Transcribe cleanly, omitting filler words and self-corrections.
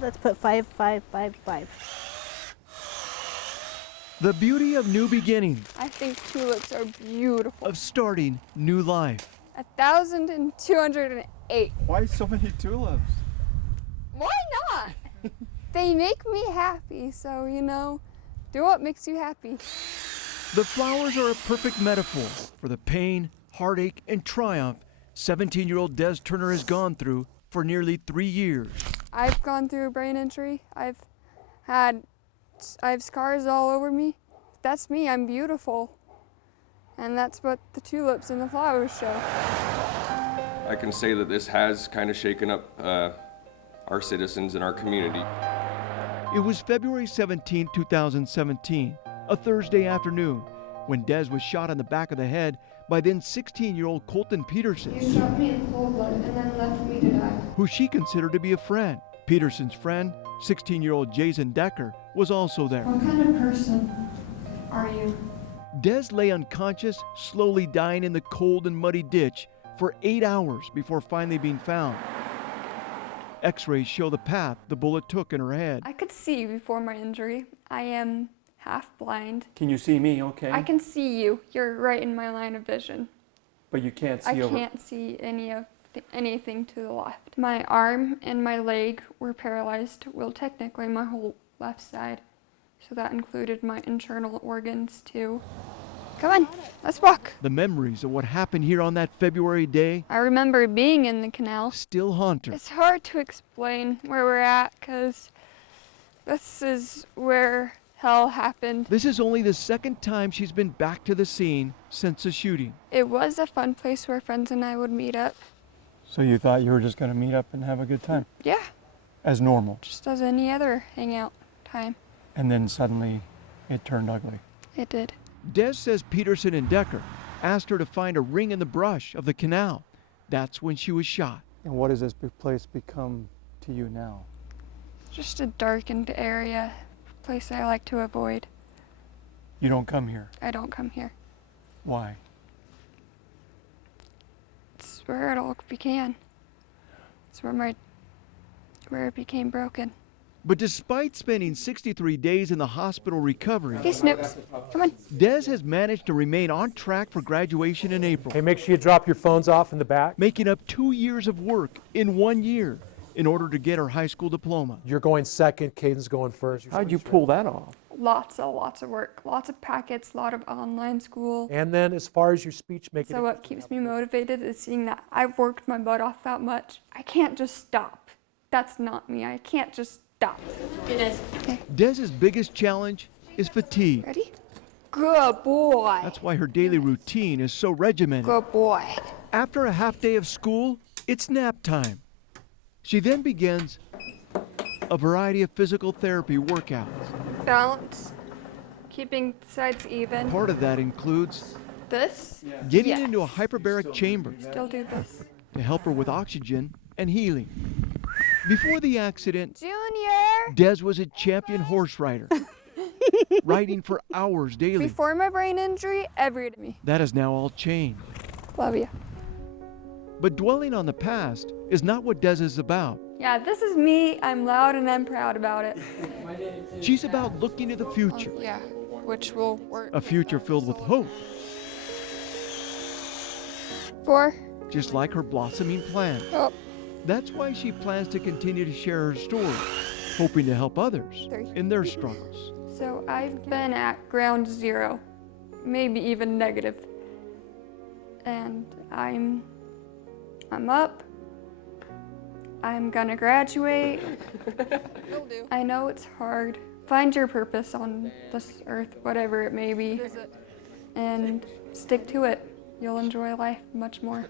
Let's put 5, 5, 5, 5. The beauty of new beginnings, I think tulips are beautiful. of starting new life. 1,208. Why so many tulips? Why not? They make me happy, so, do what makes you happy. The flowers are a perfect metaphor for the pain, heartache, and triumph 17-year-old Des Turner has gone through for nearly 3 years. I've gone through a brain injury. I have scars all over me. That's me, I'm beautiful. And that's what the tulips and the flowers show. I can say that this has kind of shaken up our citizens and our community. It was February 17, 2017, a Thursday afternoon, when Des was shot in the back of the head by then 16-year-old Colton Peterson. You shot me in cold blood and then left me to die. Who she considered to be a friend. Peterson's friend, 16-year-old Jason Decker, was also there. What kind of person are you? Des lay unconscious, slowly dying in the cold and muddy ditch for 8 hours before finally being found. X-rays show the path the bullet took in her head. I could see before my injury. I am half blind. Can you see me okay? I can see you. You're right in my line of vision. But you can't see I over. can't see anything to the left. My arm and my leg were paralyzed. Well, technically my whole left side. So that included my internal organs too. Come on, let's walk. The memories of what happened here on that February day I remember being in the canal. still haunt her. It's hard to explain where we're at because this is where hell happened. This is only the second time she's been back to the scene since the shooting. It was a fun place where friends and I would meet up. So you thought you were just going to meet up and have a good time? Yeah, As normal. just as any other hangout time. And then suddenly it turned ugly. It did. Des says Peterson and Decker asked her to find a ring in the brush of the canal. That's when she was shot. And what has this place become to you now? Just a darkened area, place I like to avoid. You don't come here. I don't come here. Why? It's where it all began. It's where it became broken. But despite spending 63 days in the hospital recovering, Hey, Snoops, come on. Des has managed to remain on track for graduation in April, Hey, make sure you drop your phones off in the back. making up 2 years of work in 1 year in order to get her high school diploma. You're going second, Caden's going first. How'd you pull that off? Lots of work, lots of packets, a lot of online school. And then as far as your speech making, So what keeps me motivated is seeing that I've worked my butt off that much. I can't just stop. That's not me. I can't just stop. Okay, Des's biggest challenge is fatigue. ready? Good boy. That's why her daily routine is so regimented. Good boy. After a half day of school, it's nap time. She then begins a variety of physical therapy workouts. Balance, keeping sides even. Part of that includes This, getting Yes. into a hyperbaric chamber still do this. to help her with oxygen and healing. Before the accident, Junior! Des was a champion horse rider, riding for hours daily. Before my brain injury, every day. That has now all changed. Love you. But dwelling on the past is not what Des is about. Yeah, this is me. I'm loud and I'm proud about it. She's about looking to the future, Yeah, which will work. a future filled with hope, 4. just like her blossoming plan. Oh, That's why she plans to continue to share her story, hoping to help others 3. in their struggles. So I've been at ground zero, maybe even negative. And I'm up. I'm gonna graduate. I know it's hard. Find your purpose on this earth, whatever it may be, and stick to it. You'll enjoy life much more.